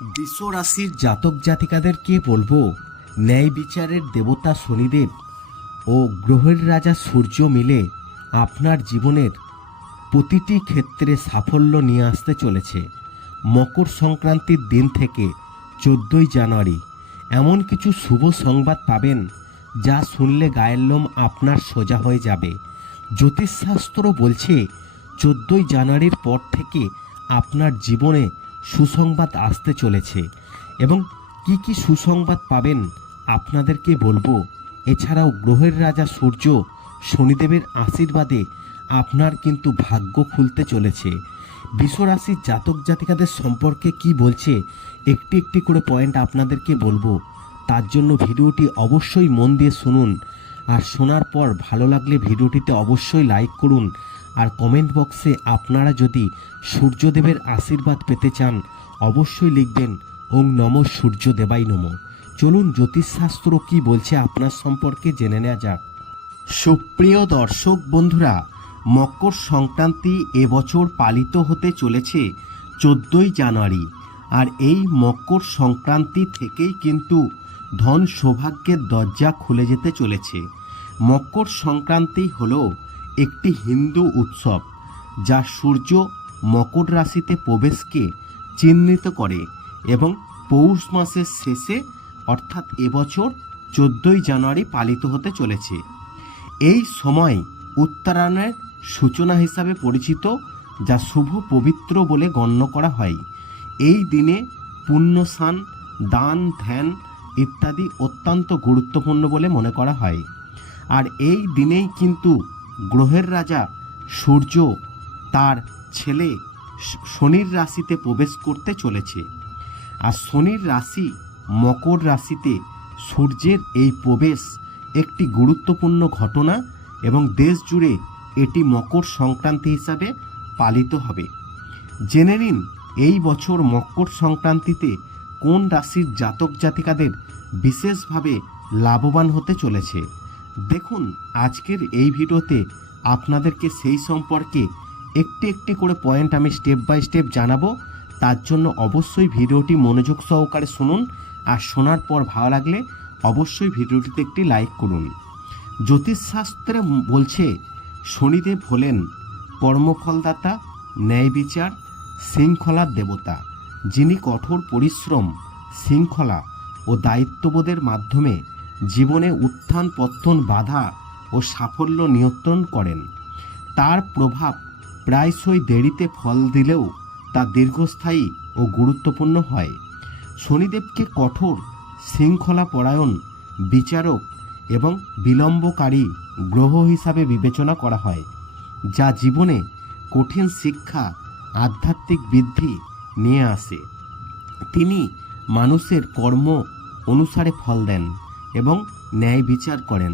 বিশ্ব রাশির জাতক জাতিকাদেরকে বলব? ন্যায় বিচারের দেবতা শনিদেব ও গ্রহের রাজা সূর্য মিলে আপনার জীবনের প্রতিটি ক্ষেত্রে সাফল্য নিয়ে আসতে চলেছে। মকর সংক্রান্তির দিন থেকে চোদ্দোই জানুয়ারি। এমন কিছু শুভ সংবাদ পাবেন যা শুনলে গায়ের লোম আপনার সোজা হয়ে যাবে। জ্যোতিষশাস্ত্র বলছে, চোদ্দোই জানুয়ারির পর থেকে আপনার জীবনে সুসংবাদ আসতে চলেছে। এবং কি কি সুসংবাদ পাবেন আপনাদেরকে বলব। এছাড়াও গ্রহের রাজা সূর্য শনিদেবের আশীর্বাদে আপনার কিন্তু ভাগ্য খুলতে চলেছে। বিশ্বরাশির জাতক জাতিকাদের সম্পর্কে কি বলছে, একটি একটি করে পয়েন্ট আপনাদেরকে বলব। তার জন্য ভিডিওটি অবশ্যই মন দিয়ে শুনুন। আর শোনার পর ভালো লাগলে ভিডিওটিতে অবশ্যই লাইক করুন। আর কমেন্ট বক্সে আপনারা যদি সূর্যদেবের আশীর্বাদ পেতে চান, অবশ্যই লিখবেন, ওং নম সূর্য দেবাই নম। চলুন জ্যোতিষশাস্ত্র কি বলছে আপনার সম্পর্কে জেনে নেওয়া যাক। সুপ্রিয় দর্শক বন্ধুরা, মকর সংক্রান্তি এবছর পালিত হতে চলেছে চোদ্দোই জানুয়ারি। আর এই মকর সংক্রান্তি থেকেই কিন্তু ধন সৌভাগ্যের দরজা খুলে যেতে চলেছে। মকর সংক্রান্তি হল একটি হিন্দু উৎসব, যা সূর্য মকর রাশিতে প্রবেশকে চিহ্নিত করে এবং পৌষ মাসের শেষে, অর্থাৎ এবছর চোদ্দোই জানুয়ারি পালিত হতে চলেছে। এই সময় উত্তরায়ণের সূচনা হিসাবে পরিচিত, যা শুভ পবিত্র বলে গণ্য করা হয়। এই দিনে পুণ্যস্নান, দান, ধ্যান ইত্যাদি অত্যন্ত গুরুত্বপূর্ণ বলে মনে করা হয়। আর এই দিনেই কিন্তু গ্রহের রাজা সূর্য তার ছেলে শনির রাশিতে প্রবেশ করতে চলেছে। আর শনির রাশি মকর রাশিতে সূর্যের এই প্রবেশ একটি গুরুত্বপূর্ণ ঘটনা এবং দেশ জুড়ে এটি মকর সংক্রান্তি হিসাবে পালিত হবে। জেনে নিন, এই বছর মকর সংক্রান্তিতে কোন রাশির জাতক জাতিকাদের বিশেষভাবে লাভবান হতে চলেছে? দেখুন, আজকের এই ভিডিওতে আপনাদেরকে সেই সম্পর্কে একটি একটি করে পয়েন্ট আমি স্টেপ বাই স্টেপ জানাব। তার জন্য অবশ্যই ভিডিওটি মনোযোগ সহকারে শুনুন আর শোনার পর ভালো লাগলে অবশ্যই ভিডিওটিতে একটি লাইক করুন। জ্যোতিষশাস্ত্রে বলছে, শনিদেব হলেন কর্মফলদাতা, ন্যায় বিচার শৃঙ্খলার দেবতা। যিনি কঠোর পরিশ্রম, শৃঙ্খলা ও দায়িত্ববোধের মাধ্যমে জীবনে উত্থান পত্তন বাধা ও সাফল্য নিয়ন্ত্রণ করেন। তার প্রভাব প্রায়শই দেরিতে ফল দিলেও তা দীর্ঘস্থায়ী ও গুরুত্বপূর্ণ হয়। শনিদেবকে কঠোর শৃঙ্খলা পরায়ণ বিচারক এবং বিলম্বকারী গ্রহ হিসাবে বিবেচনা করা হয়, যা জীবনে কঠিন শিক্ষা, আধ্যাত্মিক বৃদ্ধি নিয়ে আসে। তিনি মানুষের কর্ম অনুসারে ফল দেন। এবং ন্যায় বিচার করেন।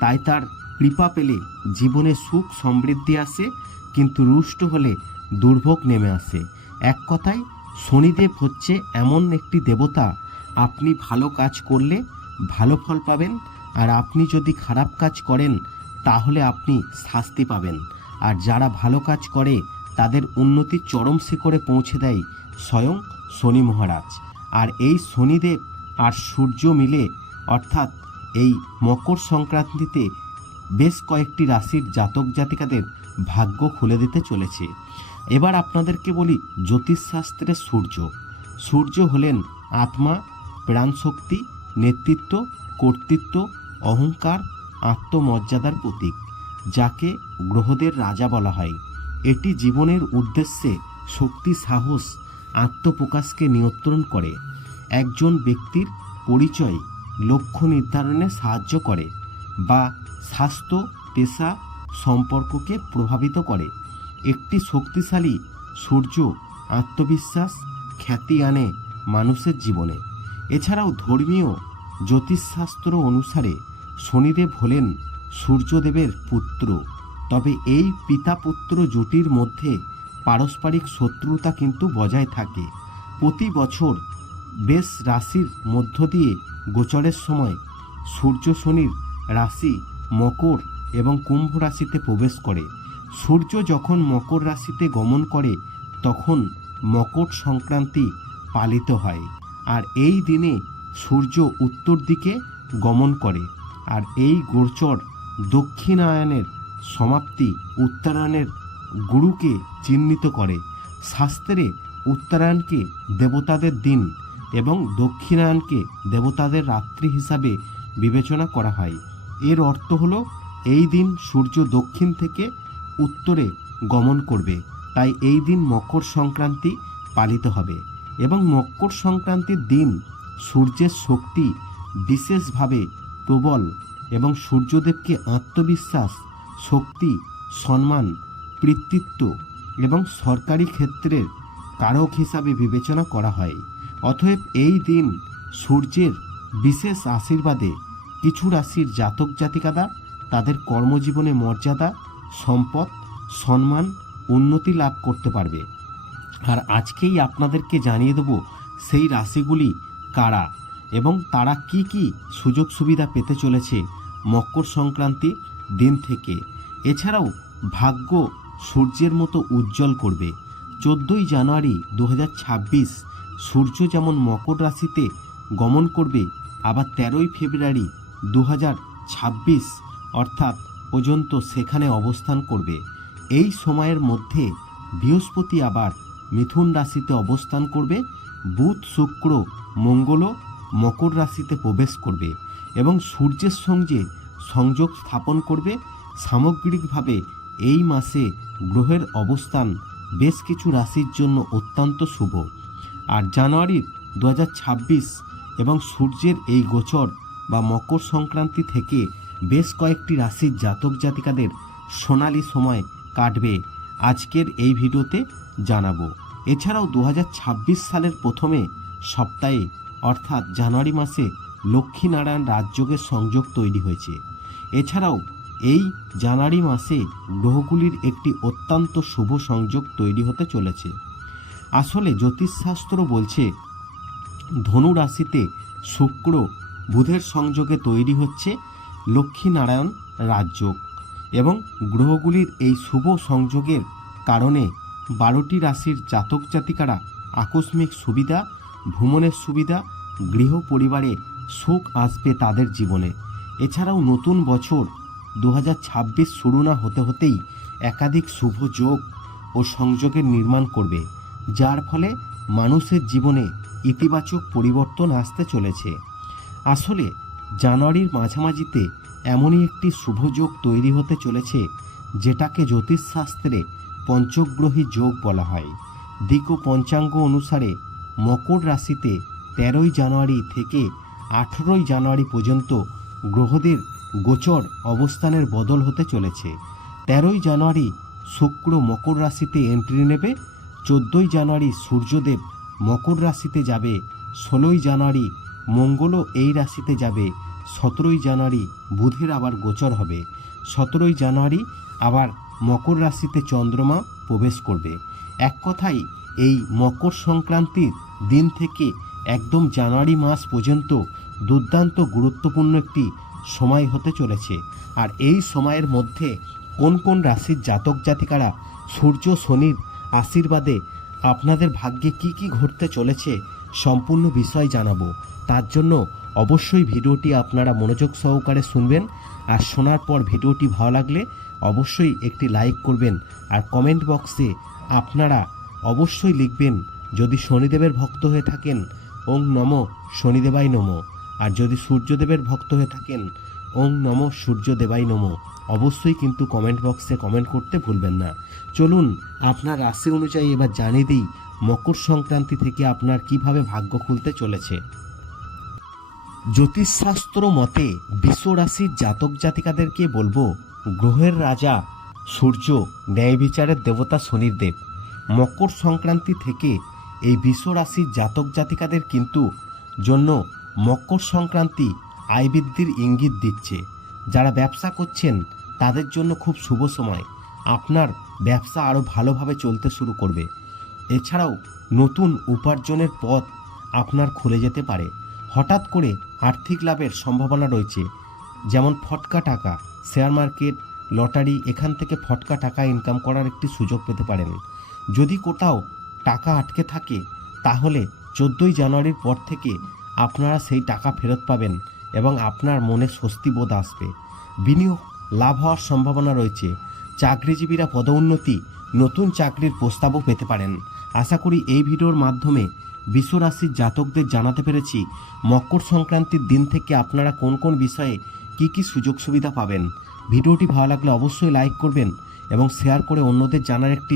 তাই তার কৃপা পেলে জীবনে সুখ সমৃদ্ধি আসে, কিন্তু রুষ্ট হলে দুর্ভোগ নেমে আসে। এক কথায়, শনিদেব হচ্ছে এমন একটি দেবতা। আপনি ভালো কাজ করলে ভালো ফল পাবেন, আর আপনি যদি খারাপ কাজ করেন, তাহলে আপনি শাস্তি পাবেন। আর যারা ভালো কাজ করে, তাদের উন্নতির চরম শিখরে পৌঁছে দেয় স্বয়ং শনি মহারাজ। আর এই শনিদেব আর সূর্য মিলে অর্থাৎ এই মকর সংক্রান্তিতে বেশ কয়েকটি রাশির জাতক জাতিকাদের ভাগ্য খুলে দিতে চলেছে। এবার আপনাদেরকে বলি জ্যোতিষশাস্ত্রের সূর্য। সূর্য হলেন আত্মা, প্রাণশক্তি, নেতৃত্ব, কর্তৃত্ব, অহংকার, আত্মমর্যাদার প্রতীক, যাকে গ্রহদের রাজা বলা হয়। এটি জীবনের উদ্দেশ্যে শক্তি, সাহস, আত্মপ্রকাশকে নিয়ন্ত্রণ করে। একজন ব্যক্তির পরিচয় লক্ষ্য নির্ধারণে সাহায্য করে বা স্বাস্থ্য, পেশা সম্পর্ককে প্রভাবিত করে। একটি শক্তিশালী সূর্য আত্মবিশ্বাস খ্যাতি আনে মানুষের জীবনে। এছাড়াও ধর্মীয় জ্যোতিষশাস্ত্র অনুসারে শনিদেব হলেন সূর্যদেবের পুত্র। তবে এই পিতা পুত্র জুটির মধ্যে পারস্পরিক শত্রুতা কিন্তু বজায় থাকে। প্রতি বছর বেশ রাশির মধ্য দিয়ে গোচরের সময় সূর্য শনির রাশি মকর এবং কুম্ভ রাশিতে প্রবেশ করে। সূর্য যখন মকর রাশিতে গমন করে, তখন মকর সংক্রান্তি পালিত হয় আর এই দিনে সূর্য উত্তর দিকে গমন করে আর এই গোচর দক্ষিণায়নের সমাপ্তি উত্তরায়ণের গুরুকে চিহ্নিত করে। শাস্ত্রে উত্তরায়ণকে দেবতাদের দিন এবং দক্ষিণায়নকে দেবতাদের রাত্রি হিসাবে বিবেচনা করা হয়। এর অর্থ হলো, এই দিন সূর্য দক্ষিণ থেকে উত্তরে গমন করবে, তাই এই দিন মকর সংক্রান্তি পালিত হবে এবং মকর সংক্রান্তির দিন সূর্যের শক্তি বিশেষভাবে প্রবল এবং সূর্যদেবকে আত্মবিশ্বাস, শক্তি, সম্মান, কৃতিত্ব এবং সরকারি ক্ষেত্রের কারক হিসাবে বিবেচনা করা হয়। অতএব এই দিন সূর্যের বিশেষ আশীর্বাদে কিছু রাশির জাতক জাতিকাদা তাদের কর্মজীবনে মর্যাদা, সম্পদ, সম্মান, উন্নতি লাভ করতে পারবে। আর আজকেই আপনাদেরকে জানিয়ে দেব সেই রাশিগুলি কারা এবং তারা কি কি সুযোগ সুবিধা পেতে চলেছে মকর সংক্রান্তি দিন থেকে। এছাড়াও ভাগ্য সূর্যের মতো উজ্জ্বল করবে। চোদ্দোই জানুয়ারি দু হাজার ছাব্বিশ সূর্য যেমন মকর রাশিতে গমন করবে, আবার তেরোই ফেব্রুয়ারি দু ছাব্বিশ, অর্থাৎ পর্যন্ত সেখানে অবস্থান করবে। এই সময়ের মধ্যে বৃহস্পতি আবার মিথুন রাশিতে অবস্থান করবে, বুধ, শুক্র মঙ্গলও মকর রাশিতে প্রবেশ করবে এবং সূর্যের সঙ্গে সংযোগ স্থাপন করবে। সামগ্রিকভাবে এই মাসে গ্রহের অবস্থান বেশ কিছু রাশির জন্য অত্যন্ত শুভ। আর জানুয়ারির দু এবং সূর্যের এই গোচর বা মকর সংক্রান্তি থেকে বেশ কয়েকটি রাশির জাতক জাতিকাদের সোনালি সময় কাটবে। আজকের এই ভিডিওতে জানাব। এছাড়াও দু হাজার ছাব্বিশ সালের প্রথমে সপ্তাহে, অর্থাৎ জানুয়ারি মাসে লক্ষ্মীনারায়ণ রাজযোগের সংযোগ তৈরি হয়েছে। এছাড়াও এই জানুয়ারি মাসে গ্রহগুলির একটি অত্যন্ত শুভ সংযোগ তৈরি হতে চলেছে। আসলে জ্যোতিষশাস্ত্র বলছে, ধনু রাশিতে শুক্র বুধের সংযোগে তৈরি হচ্ছে লক্ষ্মীনারায়ণ রাজযোগ এবং গ্রহগুলির এই শুভ সংযোগের কারণে বারোটি রাশির জাতক জাতিকারা আকস্মিক সুবিধা, ভ্রমণের সুবিধা, গৃহ পরিবারে সুখ আসবে তাদের জীবনে। এছাড়াও নতুন বছর দু হাজার ছাব্বিশ শুরু না হতে হতেই একাধিক শুভ যোগ ও সংযোগের নির্মাণ করবে। যার ফলে মানুষের জীবনে ইতিবাচক পরিবর্তন আসতে চলেছে। আসলে জানুয়ারির মাঝামাঝিতে এমনই একটি শুভযোগ তৈরি হতে চলেছে, যেটাকে জ্যোতিষশাস্ত্রে পঞ্চগ্রহী যোগ বলা হয়। দিক ও পঞ্চাঙ্গ অনুসারে মকর রাশিতে তেরোই জানুয়ারি থেকে আঠেরোই জানুয়ারি পর্যন্ত গ্রহদের গোচর অবস্থানের বদল হতে চলেছে। তেরোই জানুয়ারি শুক্র মকর রাশিতে এন্ট্রি নেবে চোদ্দোই জানুয়ারি সূর্যদেব মকর রাশিতে যাবে, ষোলোই জানুয়ারি মঙ্গলও এই রাশিতে যাবে, সতেরোই জানুয়ারি বুধের আবার গোচর হবে, সতেরোই জানুয়ারি আবার মকর রাশিতে চন্দ্রমা প্রবেশ করবে। এক কথায়, এই মকর সংক্রান্তির দিন থেকে একদম জানুয়ারি মাস পর্যন্ত দুর্দান্ত গুরুত্বপূর্ণ একটি সময় হতে চলেছে। আর এই সময়ের মধ্যে কোন কোন রাশির জাতক জাতিকারা সূর্য, শনির আশীর্বাদে আপনাদের ভাগ্যে কি কি ঘটতে চলেছে সম্পূর্ণ বিষয় জানাব। তার জন্য অবশ্যই ভিডিওটি আপনারা মনোযোগ সহকারে শুনবেন আর শোনার পর ভিডিওটি ভালো লাগলে অবশ্যই একটি লাইক করবেন আর কমেন্ট বক্সে আপনারা অবশ্যই লিখবেন, যদি শনিদেবের ভক্ত হয়ে থাকেন, ওং নম শনিদেবাই নম। আর যদি সূর্যদেবের ভক্ত হয়ে থাকেন ওং নম সূর্যদেবাই নম। অবশ্যই কিন্তু কমেন্ট বক্সে কমেন্ট করতে ভুলবেন না। চলুন, আপনার রাশি অনুযায়ী এবার জানিয়ে দিই, মকর সংক্রান্তি থেকে আপনার কীভাবে ভাগ্য খুলতে চলেছে। জ্যোতিষশাস্ত্র মতে, বিশ্ব রাশির জাতক জাতিকাদেরকে বলব, গ্রহের রাজা, সূর্য, ন্যায় বিচারের দেবতা শনিদেব। মকর সংক্রান্তি থেকে এই বিশ্ব রাশির জাতক জাতিকাদের কিন্তু জন্য মকর সংক্রান্তি আয় বৃদ্ধির ইঙ্গিত দিচ্ছে। যারা ব্যবসা করছেন, তাদের জন্য খুব শুভ সময়। আপনার ব্যবসা আরও ভালোভাবে চলতে শুরু করবে। এছাড়াও নতুন উপার্জনের পথ আপনার খুলে যেতে পারে। হঠাৎ করে আর্থিক লাভের সম্ভাবনা রয়েছে। যেমন ফটকা টাকা, শেয়ার মার্কেট, লটারি, এখান থেকে ফটকা টাকা ইনকাম করার একটি সুযোগ পেতে পারেন। যদি কোথাও টাকা আটকে থাকে, তাহলে চোদ্দোই জানুয়ারির পর থেকে আপনারা সেই টাকা ফেরত পাবেন। এবং আপনার মনে স্বস্তি বোধ আসবে। বিনিয়োগ, লাভ হওয়ার সম্ভাবনা রয়েছে। চাকরিজীবীরা পদোন্নতি, নতুন চাকরির প্রস্তাবও পেতে পারেন। আশা করি এই ভিডিওর মাধ্যমে বিশ্বরাশির জাতকদের জানাতে পেরেছি মকর সংক্রান্তির দিন থেকে আপনারা কোন কোন বিষয়ে কি কি সুযোগ সুবিধা পাবেন। ভিডিওটি ভালো লাগলে অবশ্যই লাইক করবেন এবং শেয়ার করে অন্যদের জানার একটি